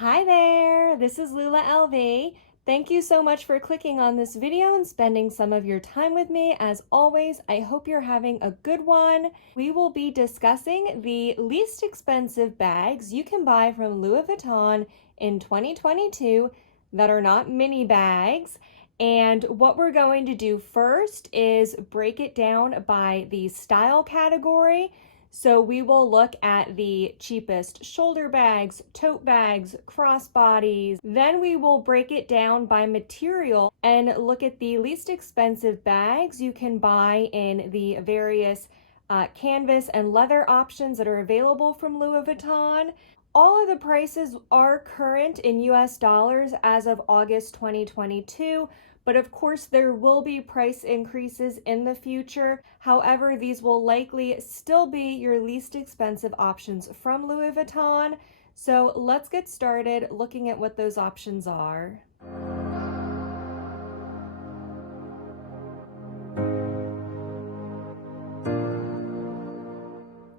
Hi there, this is Lula LV. Thank you so much for clicking on this video and spending some of your time with me. As always, I hope you're having a good one. We will be discussing the least expensive bags you can buy from Louis Vuitton in 2022 that are not mini bags. And what we're going to do first is break it down by the style category. So we will look at the cheapest shoulder bags, tote bags, crossbodies. Then we will break it down by material and look at the least expensive bags you can buy in the various canvas and leather options that are available from Louis Vuitton. All of the prices are current in US dollars as of August 2022. But of course, there will be price increases in the future. However, these will likely still be your least expensive options from Louis Vuitton. So let's get started looking at what those options are.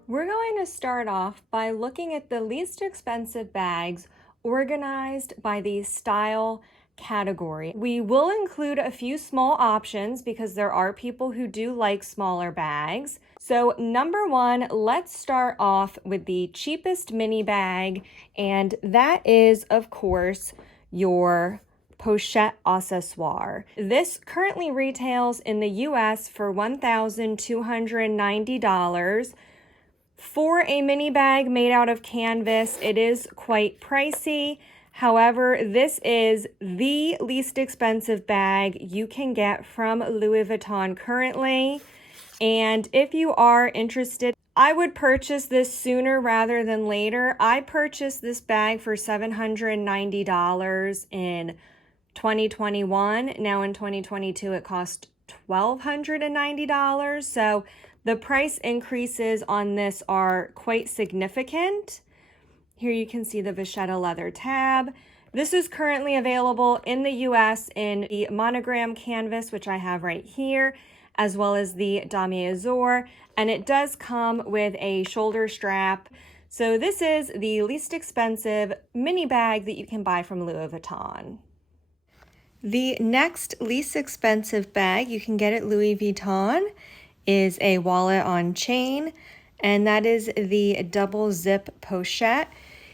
We're going to start off by looking at the least expensive bags organized by the style category. We will include a few small options because there are people who do like smaller bags. So number one, let's start off with the cheapest mini bag, and that is, of course, your pochette accessoire. This currently retails in the US for $1,290. For a mini bag made out of canvas, it is quite pricey. However, this is the least expensive bag you can get from Louis Vuitton currently. And if you are interested, I would purchase this sooner rather than later. I purchased this bag for $790 in 2021. Now in 2022, it cost $1,290. So the price increases on this are quite significant. Here you can see the vachetta leather tab. This is currently available in the US in the monogram canvas, which I have right here, as well as the damier azur, and it does come with a shoulder strap. So this is the least expensive mini bag that you can buy from Louis Vuitton. The next least expensive bag you can get at Louis Vuitton is a wallet on chain, and that is the double zip pochette.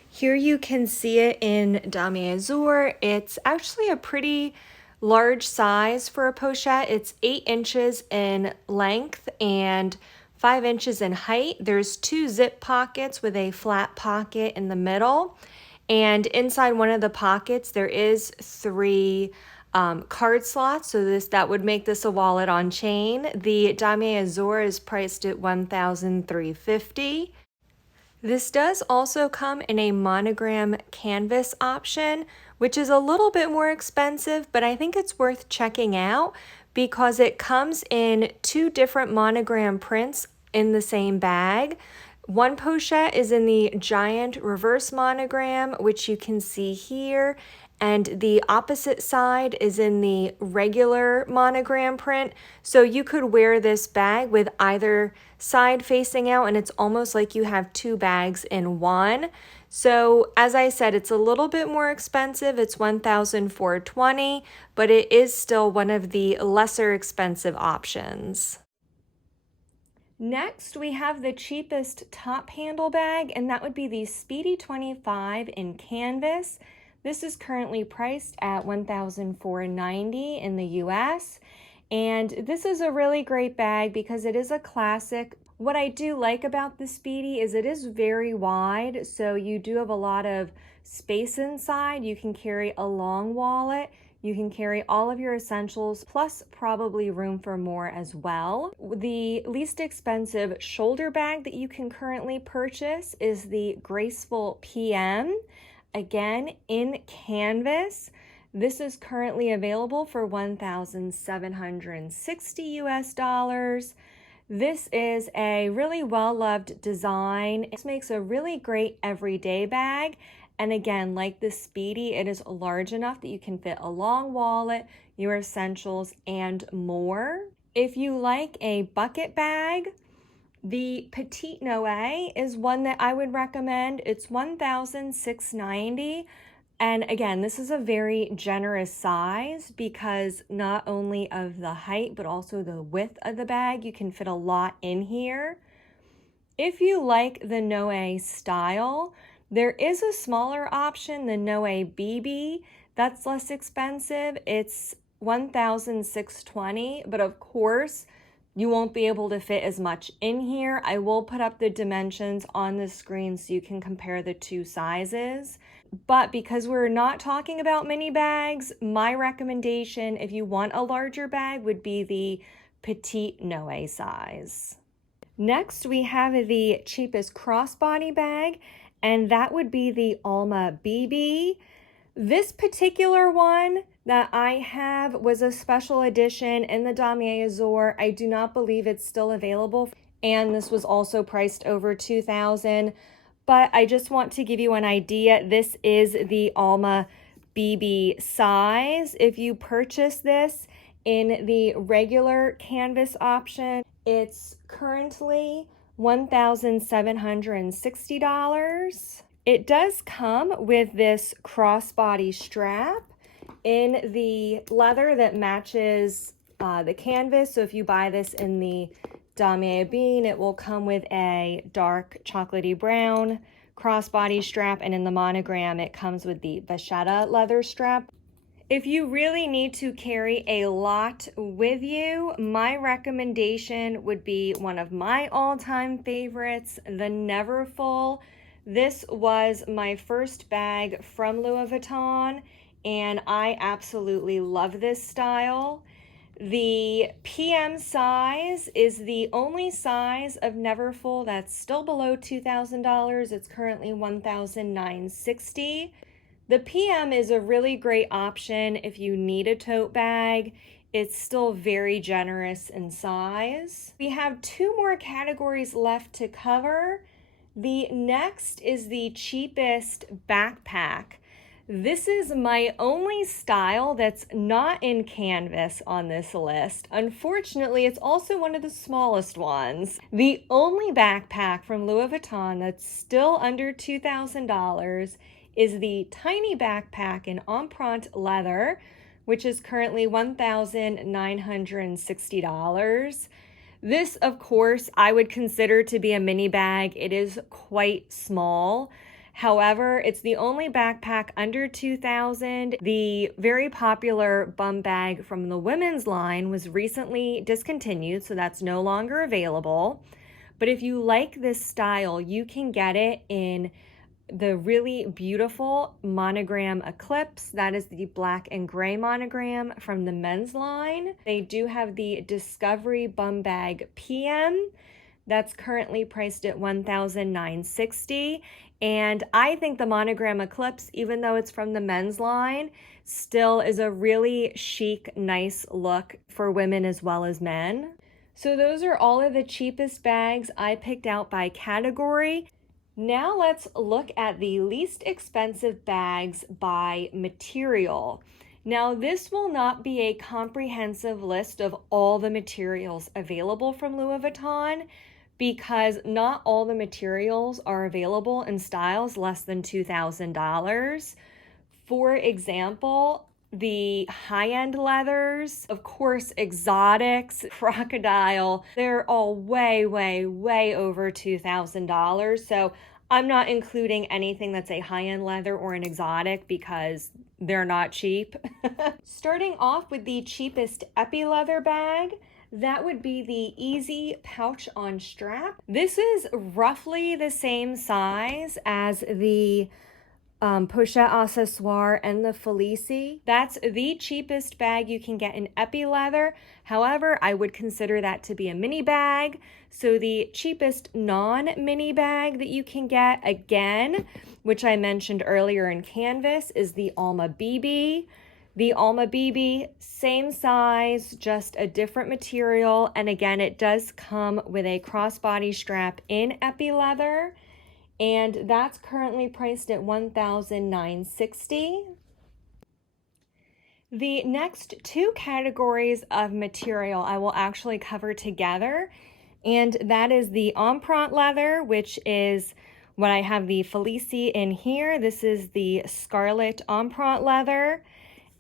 Here you can see it in damier azur. It's actually a pretty large size for a pochette. It's 8 inches in length and 5 inches in height. There's 2 zip pockets with a flat pocket in the middle. And inside one of the pockets, there is 3 card slots. So that would make this a wallet on chain. The damier azur is priced at $1,350. This does also come in a monogram canvas option, which is a little bit more expensive, but I think it's worth checking out because it comes in 2 different monogram prints in the same bag. One pochette is in the giant reverse monogram, which you can see here, and the opposite side is in the regular monogram print. So you could wear this bag with either side facing out, and it's almost like you have 2 bags in one. So as I said, it's a little bit more expensive. It's $1,420, but it is still one of the lesser expensive options. Next, we have the cheapest top handle bag, and that would be the Speedy 25 in canvas. This is currently priced at $1,490 in the US. And this is a really great bag because it is a classic. What I do like about the Speedy is it is very wide, so you do have a lot of space inside. You can carry a long wallet. You can carry all of your essentials, plus probably room for more as well. The least expensive shoulder bag that you can currently purchase is the Graceful PM. Again, in canvas. This is currently available for $1,760 US dollars. This is a really well-loved design. This makes a really great everyday bag. And again, like the Speedy, it is large enough that you can fit a long wallet, your essentials, and more. If you like a bucket bag, the Petite Noe is one that I would recommend. It's $1,690. And again, this is a very generous size because not only of the height, but also the width of the bag. You can fit a lot in here. If you like the Noe style, there is a smaller option, the Noe BB. That's less expensive. It's $1,620, but of course, you won't be able to fit as much in here. I will put up the dimensions on the screen so you can compare the two sizes. But because we're not talking about mini bags, my recommendation if you want a larger bag would be the petite Noe size. Next, we have the cheapest crossbody bag, and that would be the Alma BB. This particular one that I have was a special edition in the Damier Azur. I do not believe it's still available, and this was also priced over $2,000. But I just want to give you an idea. This is the Alma BB size. If you purchase this in the regular canvas option, it's currently $1,760. It does come with this crossbody strap in the leather that matches the canvas. So if you buy this in the Damier bean, it will come with a dark chocolatey brown crossbody strap, and in the monogram it comes with the vachetta leather strap. If you really need to carry a lot with you, my recommendation would be one of my all-time favorites, the Neverfull. This was my first bag from Louis Vuitton, and I absolutely love this style. The PM size is the only size of Neverfull that's still below $2,000. It's currently $1,960. The PM is a really great option if you need a tote bag. It's still very generous in size. We have two more categories left to cover. The next is the cheapest backpack. This is my only style that's not in canvas on this list. Unfortunately, it's also one of the smallest ones. The only backpack from Louis Vuitton that's still under $2,000 is the tiny backpack in empreinte leather, which is currently $1,960. This, of course, I would consider to be a mini bag. It is quite small. However, it's the only backpack under $2,000. The very popular Bumbag from the women's line was recently discontinued, so that's no longer available. But if you like this style, you can get it in the really beautiful monogram Eclipse. That is the black and gray monogram from the men's line. They do have the Discovery Bumbag PM. That's currently priced at $1,960. And I think the monogram Eclipse, even though it's from the men's line, still is a really chic, nice look for women as well as men. So those are all of the cheapest bags I picked out by category. Now let's look at the least expensive bags by material. Now this will not be a comprehensive list of all the materials available from Louis Vuitton because not all the materials are available in styles less than $2,000. For example, the high-end leathers, of course, exotics, crocodile, they're all way, way, way over $2,000. So I'm not including anything that's a high-end leather or an exotic because they're not cheap. Starting off with the cheapest epi leather bag, that would be the Easy Pouch on Strap. This is roughly the same size as the Pochette Accessoire and the Felicie. That's the cheapest bag you can get in epi leather. However, I would consider that to be a mini bag. So the cheapest non-mini bag that you can get, again, which I mentioned earlier in canvas, is the Alma BB. The Alma BB, same size, just a different material. And again, it does come with a crossbody strap in epi leather. And that's currently priced at $1,960. The next two categories of material I will actually cover together, and that is the empreinte leather, which is When I have the Felicie in here, this is the Scarlet Empreinte leather.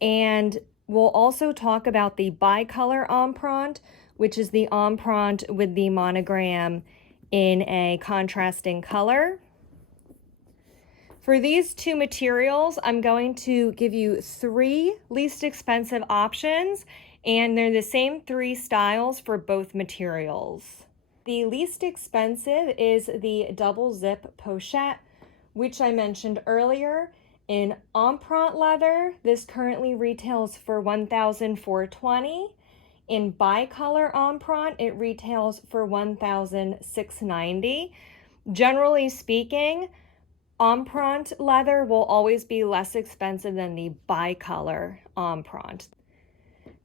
And we'll also talk about the bicolor empreinte, which is the empreinte with the monogram in a contrasting color. For these two materials, I'm going to give you 3 least expensive options, and they're the same 3 styles for both materials. The least expensive is the double zip pochette, which I mentioned earlier. In empreinte leather, this currently retails for $1,420. In bicolor empreinte, it retails for $1,690. Generally speaking, empreinte leather will always be less expensive than the bicolor empreinte.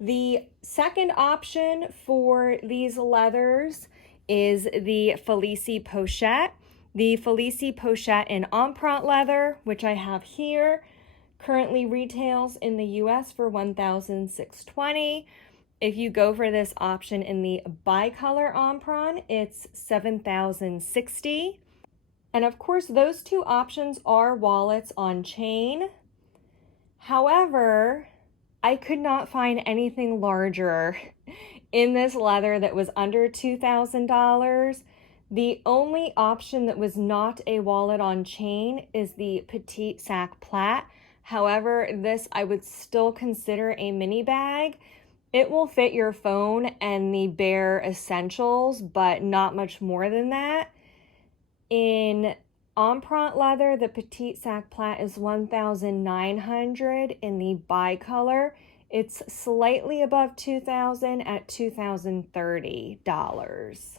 The second option for these leathers is the Felicie pochette. The Felicie pochette in empreinte leather, which I have here, currently retails in the US for $1,620. If you go for this option in the bicolor empreinte, it's $7,060. And of course, those 2 options are wallets on chain. However, I could not find anything larger in this leather that was under $2,000. The only option that was not a wallet on chain is the Petite Sac Plat. However, this I would still consider a mini bag. It will fit your phone and the bare essentials, but not much more than that. In empreinte leather, the Petite Sac Plat is $1,900. In the bicolor, it's slightly above $2,000 at $2,030.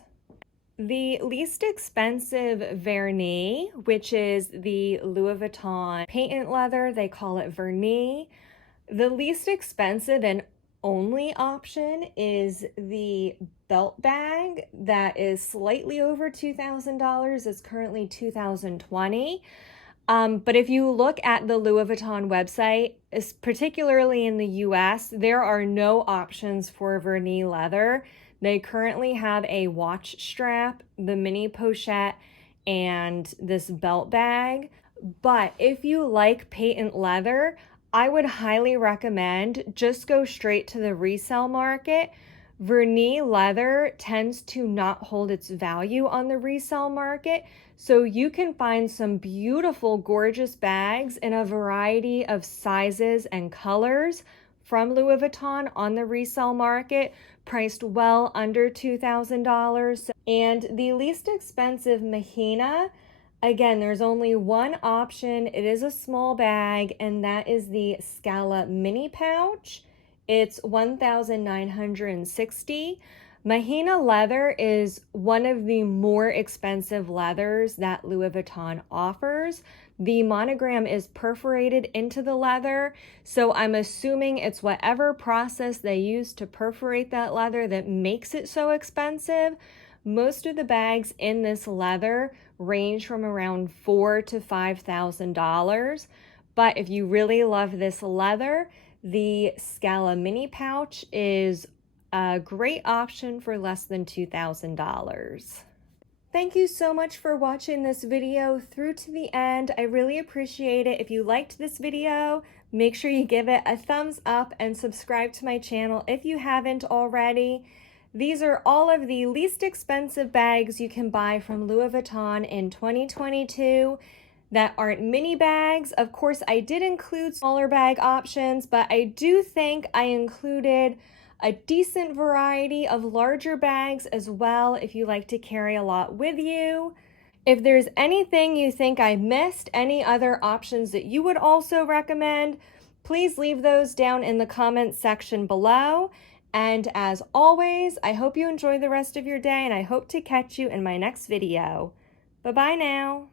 The least expensive vernis, which is the Louis Vuitton patent leather, they call it vernis. The least expensive and only option is the belt bag that is slightly over $2,000. It's currently $2,020. But if you look at the Louis Vuitton website, particularly in the US, there are no options for vernis leather. They currently have a watch strap, the mini pochette, and this belt bag. But if you like patent leather, I would highly recommend just go straight to the resale market. Vernis leather tends to not hold its value on the resale market, so you can find some beautiful, gorgeous bags in a variety of sizes and colors from Louis Vuitton on the resale market, priced well under $2,000. And the least expensive mahina, again, there's only one option. It is a small bag, and that is the Scala mini pouch. It's $1,960. Mahina leather is one of the more expensive leathers that Louis Vuitton offers. The monogram is perforated into the leather, so I'm assuming it's whatever process they use to perforate that leather that makes it so expensive. Most of the bags in this leather range from around $4,000 to $5,000. But if you really love this leather, the Scala mini pouch is a great option for less than $2,000. Thank you so much for watching this video through to the end. I really appreciate it. If you liked this video, make sure you give it a thumbs up and subscribe to my channel if you haven't already. These are all of the least expensive bags you can buy from Louis Vuitton in 2022 that aren't mini bags. Of course, I did include smaller bag options, but I do think I included a decent variety of larger bags as well if you like to carry a lot with you. If there's anything you think I missed, any other options that you would also recommend, please leave those down in the comments section below. And as always, I hope you enjoy the rest of your day, and I hope to catch you in my next video. Bye-bye now.